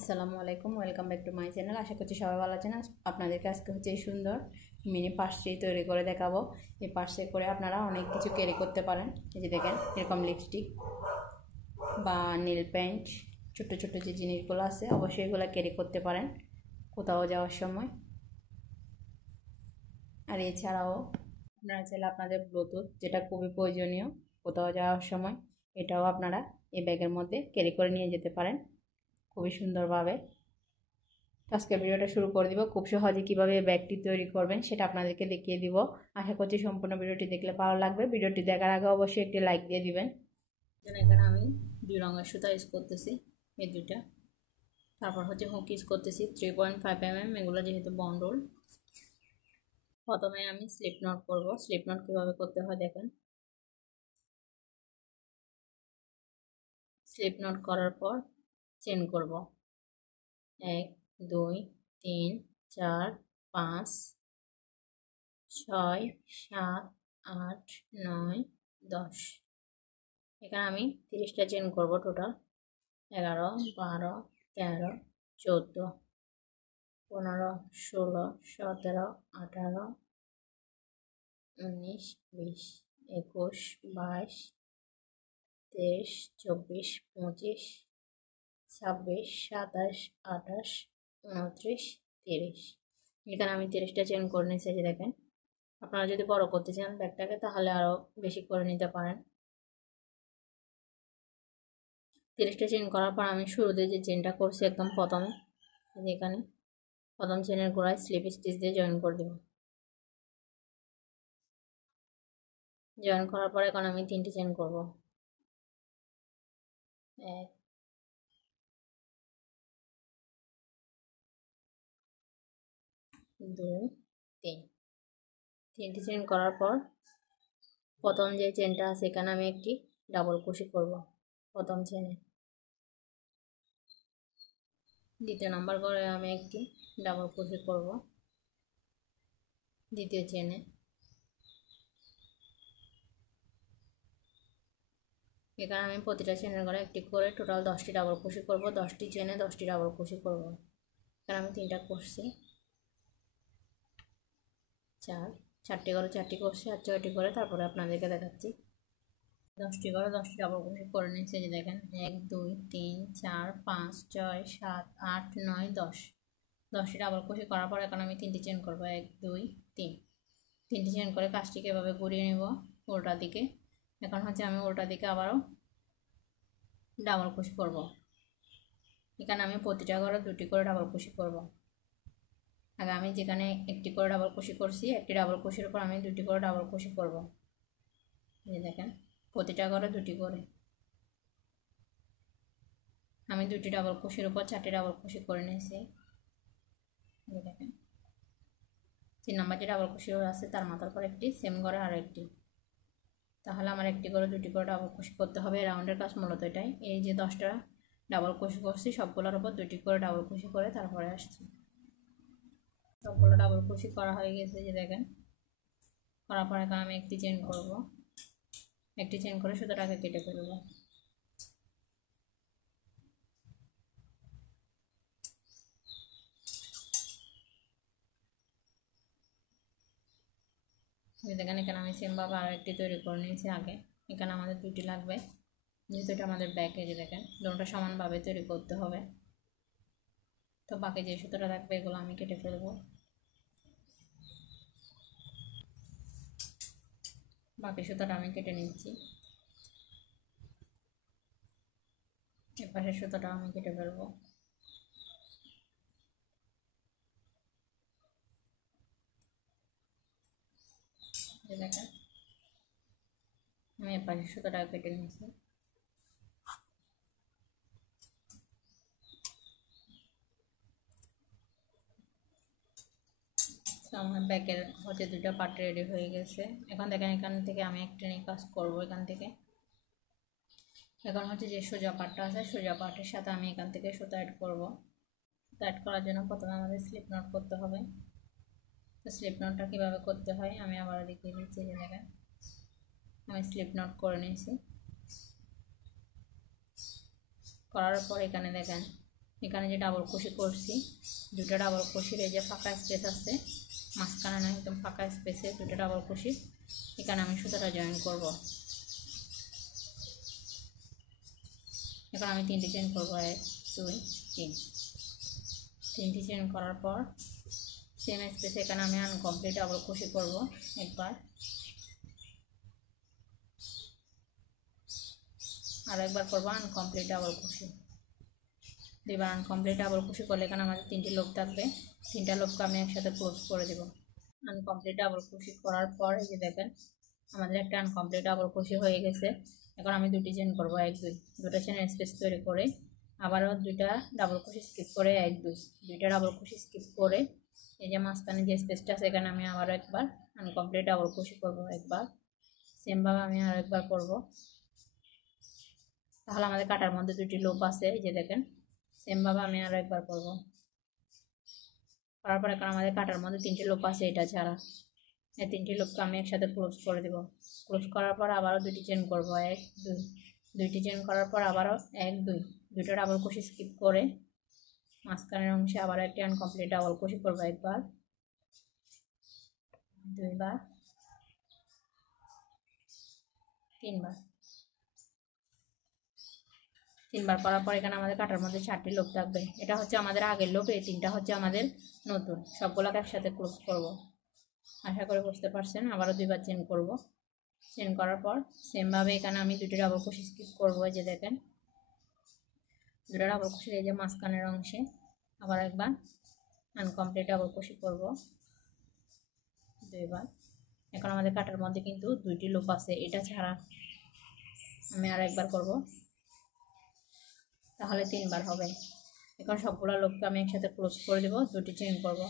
আসসালামু আলাইকুম, welcome back to my channel. আশা করছি সবাই ভালো আছেন। আপনাদেরকে আজকে হচ্ছে এই সুন্দর মিনি পার্সটি তৈরি করে দেখাবো। এই পার্সে করে আপনারা অনেক কিছু ক্যারি করতে পারেন। এই যে দেখেন, এরকম লিপস্টিক বা নীল পেন্ট, ছোট ছোট যে জিনিসগুলো আছে অবশ্যই এগুলো ক্যারি করতে পারেন কোথাও যাওয়ার সময়। আর এছাড়াও আপনারা চাইলে আপনাদের ব্লুটুথ, যেটা খুবই প্রয়োজনীয় কোথাও যাওয়ার সময়, এটাও আপনারা এই ব্যাগের মধ্যে ক্যারি করে নিয়ে যেতে পারেন খুবই সুন্দরভাবে। আজকে ভিডিওটা শুরু করে দিব। খুব সহজে কিভাবে ব্যাগটি তৈরি করবেন সেটা আপনাদেরকে দেখিয়ে দিব। আশা করছি সম্পূর্ণ ভিডিওটি দেখলে ভালো লাগবে। ভিডিওটি দেখার আগে অবশ্যই একটি লাইক দিয়ে দিবেন। এখানে আমি 2 রঙের সুতা ইউজ করতেছি, এই দুইটা। তারপর হচ্ছে হুক ইউজ করতেছি 3.5 mm, এগুলো যেহেতু বন্ড রোল। প্রথমে আমি স্লিপ নট করব। স্লিপ নট কিভাবে করতে হয় দেখেন। স্লিপ নট করার পর চেন করব 1 2 3 4 5 6 7 8 9 10। এখানে আমি 30টা চেন করব টোটাল। 11 12 13 14 15 16 17 18 19 20 21 22 23 24 25 26 27 28 29 30। এখানে আমি 30টা চেন করে নিয়েছি। যে দেখেন, আপনারা যদি বড় করতে চান ব্যাগটাকে তাহলে আরও বেশি করে নিতে পারেন। 30টা চেন করার পর আমি শুরুতে যে চেনটা করছি একদম প্রথমে, এখানে প্রথম চেনের গোড়ায় স্লিপ স্টিচ দিয়ে জয়েন করে দেব। জয়েন করার পর এখন আমি 3টে চেন করব। 1 2 3। 3টে চেন করার পর প্রথম যে চেনটা আছে এখানে আমি একটি ডাবল ক্রোশে করব প্রথম চেনে। দ্বিতীয় নাম্বার করে আমি একটি ডাবল ক্রোশে করব দ্বিতীয় চেনে। এখানে আমি প্রতিটা চেনের ঘরে একটি করে টোটাল 10টি ডাবল ক্রোশে করব। 10টি চেনে 10টি ডাবল ক্রোশে করব। এখানে আমি 3টা করছি, 4টি করে 4টি করছি আর 6টি করে তারপরে আপনাদেরকে দেখাচ্ছি। 10টি করে 10টি ডাবল ক্রোশে করে নিচ্ছি। যে দেখেন 1 2 3 4 5 6 7 8 9 10। 10টি ডাবল ক্রোশে করার পর এখন আমি 3টি চেন করব। 1 2 3। 3টি চেন করে কাজটিকে এভাবে ঘুরিয়ে নেব উল্টা দিকে। এখন হচ্ছে আমি উল্টা দিকে আবারও ডাবল ক্রোশে করব। এখানে আমি প্রতিটা ঘরে 2টি করে ডাবল ক্রোশে করব। আগে আমি যেখানে একটি করে ডাবল ক্রোশে করছি, একটি ডাবল ক্রোশের উপর আমি 2টি করে ডাবল ক্রোশে করব। এই দেখেন, প্রতিটা ঘরে 2টি করে। আমি 2টি ডাবল ক্রোশের উপর 4টি ডাবল ক্রোশে করে নিয়েছি। এই দেখেন, 3 নাম্বার যে ডাবল ক্রোশে আছে তার মাথার পর একটি, সেম ঘরে আরও একটি। তাহলে আমার একটি করে 2টি করে ডাবল ক্রোশে করতে হবে। রাউন্ডের কাজ মূলত এটাই। এই যে 10টা ডাবল ক্রোশে করছি সবগুলোর উপর 2টি করে ডাবল ক্রোশে করে তারপরে আসছি। সবগুলো ডাবল ক্রোশে করা হয়ে গেছে। যে দেখেন, করার পর এখন আমি একটি চেন করব। একটি চেন করে সুতোটাকে কেটে ফেলব। দেখেন, এখানে আমি সেমভাবে আরও একটি তৈরি করে নিয়েছি আগে। এখানে আমাদের 2টি লাগবে যেহেতু এটা আমাদের ব্যাগ। এই যে দেখেন, দুটোটা সমানভাবে তৈরি করতে হবে। তো বাকি যে সুতোটা থাকবে এগুলো আমি কেটে ফেলবো। বাকি সুতোটা আমি কেটে নিচ্ছি। এপাশের সুতোটা আমি কেটে ফেলবো। দেখেন, আমি এপাশের সুতোটা কেটে নিয়েছি। আমার ব্যাগের হচ্ছে 2টা পার্ট রেডি হয়ে গেছে। এখন দেখেন, এখান থেকে আমি একটা নিয়ে কাজ করবো। এখান থেকে এখন হচ্ছে যে সোজা পার্টটা আছে, সোজা পার্টের সাথে আমি এখান থেকে সুতো অ্যাড করব। সুতো অ্যাড করার জন্য প্রথমে আমাদের স্লিপ নট করতে হবে। তো স্লিপ নটটা কীভাবে করতে হয় আমি আবার দেখিয়ে দিচ্ছি। যে দেখেন, আমি স্লিপ নট করে নিয়েছি। করার পর এখানে দেখেন এখানে যে ডাবল কুশি করছি, দুটো ডাবল কুশির এই যে ফাঁকা স্পেস আছে, মাঝখানে না একদম ফাঁকা স্পেসে দুটো ডাবল কুশি, এখানে আমি সুতোটা জয়েন করব। এখন আমি 3টি চেন করবো, 1 2 3, 3টি চেন করার পর সেম স্পেসে এখানে আমি আনকমপ্লিট ডাবল কুশি করব একবার, আর একবার করবো আনকমপ্লিট ডাবল কুশি। দুইবার আনকমপ্লিট ডাবল কুশি করলে এখানে আমাদের 3টি লুপ থাকবে, 3টা লুপকে আমি একসাথে ক্লোজ করে দেব। আনকমপ্লিট ডাবল কুশি করার পর এই যে দেখেন আমাদের একটা আনকমপ্লিট ডাবল কুশি হয়ে গেছে। এখন আমি 2টি চেন করবো, 1 2, দুটো চেনের স্পেস তৈরি করে আবারও 2টা ডাবল কুশি স্কিপ করে 1 2, 2টা ডাবল কুশি স্কিপ করে এই যে মাঝখানে যে স্পেসটা আছে এখানে আমি আবারও একবার আনকমপ্লিট ডাবল কুশি করবো একবার, সেমভাবে আমি আর একবার করব। তাহলে আমাদের কাটার মধ্যে 2টি লুপ আছে, এই যে দেখেন সেমভাবে আমি আরও একবার করব। করার পর এখন আমাদের কাটার মধ্যে 3টি লুপ আছে এটা ছাড়া, এই 3টি লুপকে আমি একসাথে ক্লোজ করে দেব। ক্লোজ করার পর আবারও 2টি চেন করব, 1 2, 2টি চেন করার পর আবারও 1 2, দুটো ডাবল কুশি স্কিপ করে মাঝখানের অংশে আবারও একটি আনকমপ্লিট ডাবল কুশি করব একবার, দুইবার, তিনবার। 3বার করার পর এখানে আমাদের কাটার মধ্যে 4টি লুপ থাকবে, এটা হচ্ছে আমাদের আগের লুপ, এই 3টা হচ্ছে আমাদের নতুন, সবগুলোকে একসাথে ক্লোজ করব। আশা করে বুঝতে পারছেন। আবারও 2বার চেন করব, চেন করার পর সেমভাবে এখানে আমি 2টি ডাবল কুশি স্কিপ করবো, যে দেখেন 2টা ডাবল কুশি এই যে মাঝখানের অংশে আবার একবার আনকমপ্লিট ডাবল কুশি করব, 2বার। এখন আমাদের কাটার মধ্যে কিন্তু 2টি লুপ আছে, এটা ছাড়া আমি আর একবার করব, তাহলে 3বার হবে। এখন সবগুলো লুপকে আমি একসাথে ক্লোজ করে দেবো, 2টি চেন করব,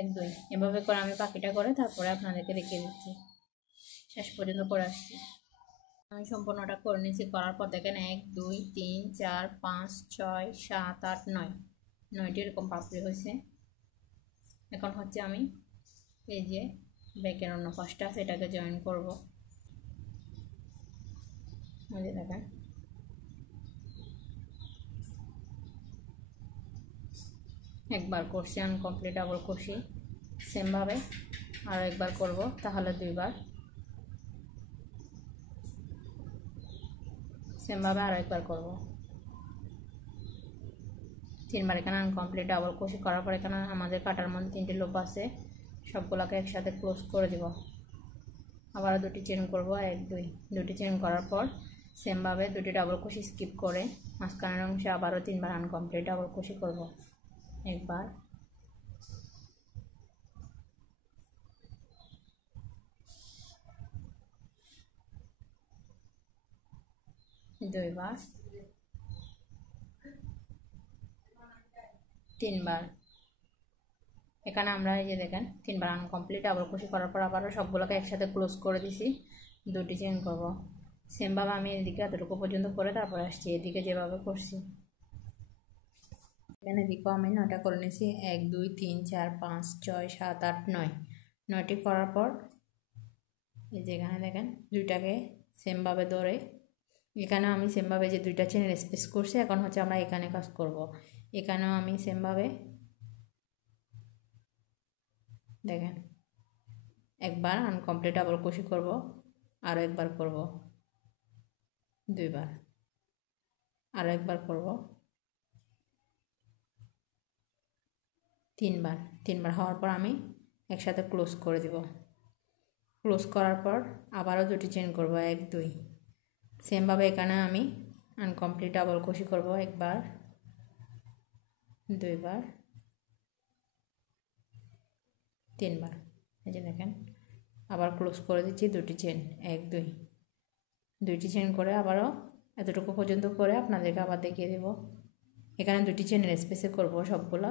1 2, এভাবে করে আমি বাকিটা করে তারপরে আপনাদেরকে দেখিয়ে দিচ্ছি, শেষ পর্যন্ত করে আসছি। আমি সম্পূর্ণটা করে নিয়েছি, করার পর দেখেন 1 2 3 4 5 6 7 8 9, 9টি এরকম পাপড়ি হয়েছে। এখন হচ্ছে আমি এই যে ব্যাকের অন্য পাশটা সেটাকে জয়েন করব, দেখেন একবার করছি আনকমপ্লিট ডাবল কুশি, সেমভাবে আরও একবার করব, তাহলে 2বার, সেমভাবে আরও একবার করব, 3বার। এখানে আনকমপ্লিট ডাবল কুশি করার পর এখানে আমাদের কাটার মধ্যে 3টি লুপ আছে, সবগুলোকে একসাথে ক্লোজ করে দেব। আবারও 2টি চেন করব, 1 2, 2টি চেন করার পর সেমভাবে 2টি ডাবল কুশি স্কিপ করে মাঝখানের অংশে আবারও 3বার আনকমপ্লিট ডাবল কুশি করব, একবার, দুইবার, 3বার। এখানে আমরা এই যে দেখেন 3বার আনকমপ্লিট ডাবল কুশি করার পর আবারও সবগুলোকে একসাথে ক্লোজ করে দিছি, 2টি চেন করব। সেমভাবে আমি এদিকে এতটুকু পর্যন্ত করে তারপরে আসছি এদিকে যেভাবে করছি। এখানে দিকেও আমি 9টা করে নিয়েছি, 1 2 3 4 5 6 7 8 9, 9টি করার পর এই যে এখানে দেখেন 2টাকে সেমভাবে ধরে এখানে আমি সেমভাবে যে 2টা চেনের স্পেস করছি, এখন হচ্ছে আমরা এখানে কাজ করব। এখানেও আমি সেমভাবে দেখেন একবার আনকমপ্লিট ডাবল কুশি করব, আরও একবার করব, 2বার, আরও একবার করব, 3বার। 3বার হওয়ার পর আমি একসাথে ক্লোজ করে দেব। ক্লোজ করার পর আবারও 2টি চেন করব, 1 2, সেমভাবে এখানে আমি আনকমপ্লিট ডাবল কুশি করব, একবার, 2বার, 3বার। এই যে দেখেন আবার ক্লোজ করে দিচ্ছি, 2টি চেন, 1 2, 2টি চেন করে আবারও এতটুকু পর্যন্ত করে আপনাদেরকে আবার দেখিয়ে দেব। এখানে 2টি চেনের স্পেসে করব সবগুলো,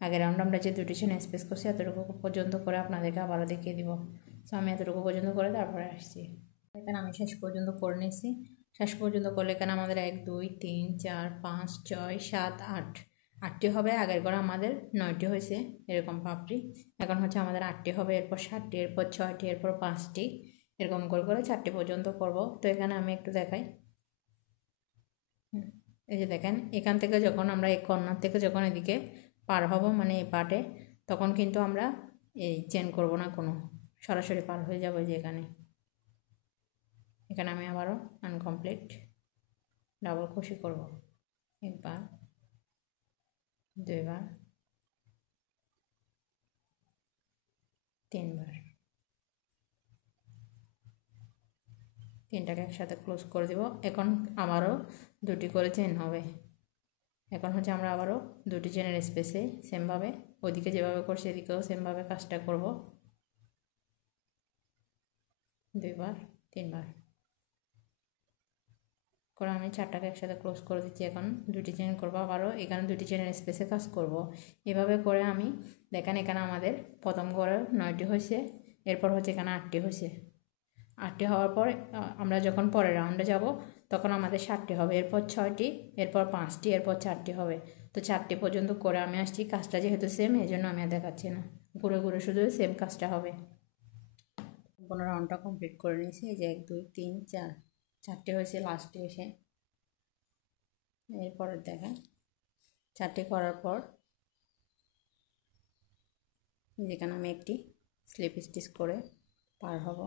আগের রাউন্ড আমরা যে 2টি চেন স্পেস করছি এতটুকু পর্যন্ত করে আপনাদেরকে আবারও দেখিয়ে দিব। তো আমি এতটুকু পর্যন্ত করে তারপরে আসছি। এখানে আমি শেষ পর্যন্ত করে নিয়েছি, শেষ পর্যন্ত করলে এখানে আমাদের 1 2 3 4 5 6 7 8, 8টি হবে, আগের ঘরে আমাদের 9টি হয়েছে এরকম পাপড়ি, এখন হচ্ছে আমাদের 8টি হবে, এরপর 7টি, এরপর 6টি, এরপর 5টি, এরকম করে করে 4টি পর্যন্ত করব। তো এখানে আমি একটু দেখাই, এই যে দেখেন এখান থেকে যখন আমরা এই কর্নার থেকে যখন এদিকে পার হব মানে এই পার্টে, তখন কিন্তু আমরা এই চেন করব না কোনো, সরাসরি পার হয়ে যাবো। যে এখানে আমি আবারও আনকমপ্লিট ডাবল ক্রোশে করব, একবার, দুইবার, তিনবার, তিনটাকে একসাথে ক্লোজ করে দেব। এখন আবারও দুটি করে চেন হবে। এখন হচ্ছে আমরা আবারও দুটি চেনের স্পেসে সেমভাবে ওইদিকে যেভাবে করছি এদিকেও সেমভাবে কাজটা করব, দুইবার, তিনবার করে আমি চারটাকে একসাথে ক্লোজ করে দিচ্ছি। এখন দুটি চেন করবো, আবারও এখানে দুটি চেনের স্পেসে কাজ করব। এভাবে করে আমি দেখেন এখানে আমাদের প্রথম ঘরে 9টি হয়েছে, এরপর হচ্ছে এখানে 8টি হয়েছে। 8টি হওয়ার পর আমরা যখন পরের রাউন্ডে যাব তখন আমাদের 7টি হবে, এরপর 6টি, এরপর 5টি, এরপর 4টি হবে। তো 4টি পর্যন্ত করে আমি আসছি। কাজটা যেহেতু সেম এই জন্য আমি আর দেখাচ্ছি না, ঘুরে ঘুরে শুধু সেম কাজটা হবে। কোনো রাউন্ডটা কমপ্লিট করে নিয়েছি। এই যে 1 2 3 4, 4টে হয়েছে লাস্টে এসে। এরপরে দেখেন 4টি করার পর যেখানে আমি একটি স্লিপ স্টিচ করে পার হব।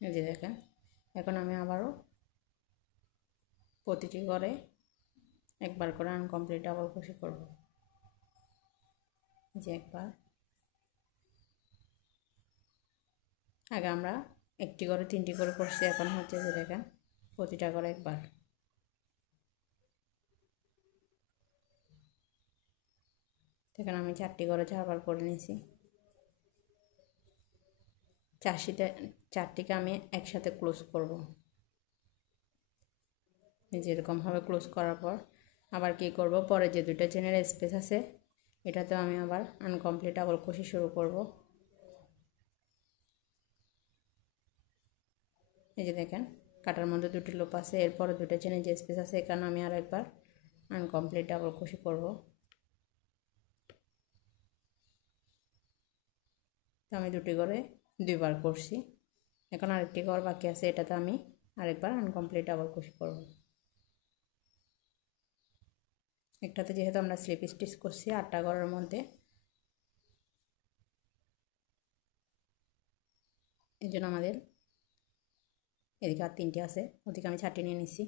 এই যে দেখেন এখন আমি আবারও প্রতিটি ঘরে একবার করে আনকমপ্লিট ডাবল ক্রোশে করব। যে একবার, আগে আমরা একটি করে 3টি করে করছি, এখন হচ্ছে যে দেখেন প্রতিটা করে একবার। এখানে আমি 4টি করে 4বার করে নিয়েছি। 4টিকে আমি একসাথে ক্লোজ করব। যেরকমভাবে ক্লোজ করার পর আবার কি করব, পরে যে দুটো চেনের স্পেস আছে এটাতেও আমি আবার আনকমপ্লিট ডাবল ক্রোশে শুরু করব। এই যে দেখেন কাটার মধ্যে দুটি লুপ আছে, এরপরে দুটো চেনের যে স্পেস আছে এখানে আমি আর একবার আনকমপ্লিট ডাবল ক্রোশে করব। তো আমি দুটি করে 2বার করছি। এখন আরেকটি ঘর বাকি আছে, এটাতে আমি আরেকবার আনকমপ্লিট ডাবল ক্রোশে করব। একটাতে যেহেতু আমরা স্লিপ স্টিচ করছি 8টা ঘরের মধ্যে, এই জন্য আমাদের এদিকে আর 3টি আছে, ওদিকে আমি 4টি নিয়ে নিচ্ছি।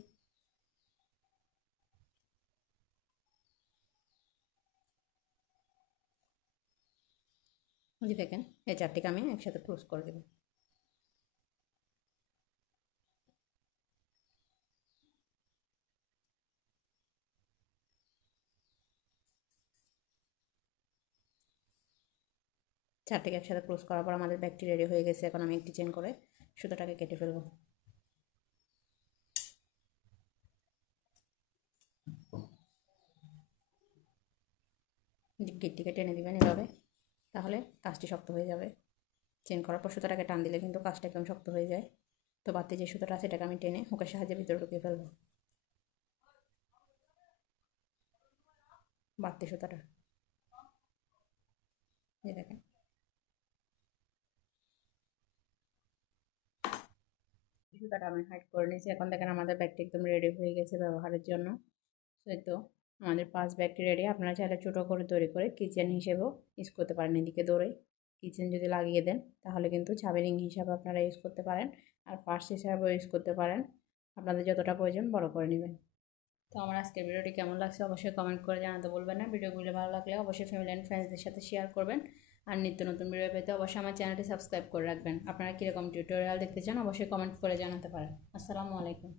ওই যে দেখেন এই 4টিকে আমি একসাথে ক্লোজ করে দেব। চারটিকে একসাথে ক্লোজ করার পর আমাদের ব্যাগটি রেডি হয়ে গেছে। এখন আমি একটি চেন করে সুতোটাকে কেটে ফেলব। গিটটিকে টেনে দিবেন এভাবে, তাহলে কাজটি শক্ত হয়ে যাবে। চেন করার পর সুতোটাকে টান দিলে কিন্তু কাজটা একদম শক্ত হয়ে যায়। তো বাড়তি যে সুতোটা আছে সেটাকে আমি টেনে হুকের সাহায্যে ভিতরে ঢুকিয়ে ফেলব, বাড়তি সুতোটা। এই দেখেন সুতোটা আমি হাইড করে নিয়েছি। এখন দেখেন আমাদের ব্যাগটি একদম রেডি হয়ে গেছে ব্যবহারের জন্য। তো আমাদের 5 ব্যাগটি রেডি। আপনারা চাইলে ছোটো করে তৈরি করে কিচেন হিসেবেও ইউজ করতে পারেন। এদিকে দৌড়ে কিচেন যদি লাগিয়ে দেন তাহলে কিন্তু চাবি রিং হিসাবে আপনারা ইউজ করতে পারেন, আর পার্স হিসাবেও ইউজ করতে পারেন। আপনাদের যতটা প্রয়োজন বড় করে নেবেন। তো আমার আজকের ভিডিওটি কেমন লাগছে অবশ্যই কমেন্ট করে জানাতে বলবেন না। ভিডিওগুলো ভালো লাগলে অবশ্যই ফ্যামিলি অ্যান্ড ফ্রেন্ডসদের সাথে শেয়ার করবেন। আর নিত্য নতুন ভিডিও পেতে অবশ্যই আমার চ্যানেলটি সাবস্ক্রাইব করে রাখবেন। আপনারা কীরকম টিউটোরিয়াল দেখতে চান অবশ্যই কমেন্ট করে জানাতে পারেন। আসসালামু আলাইকুম।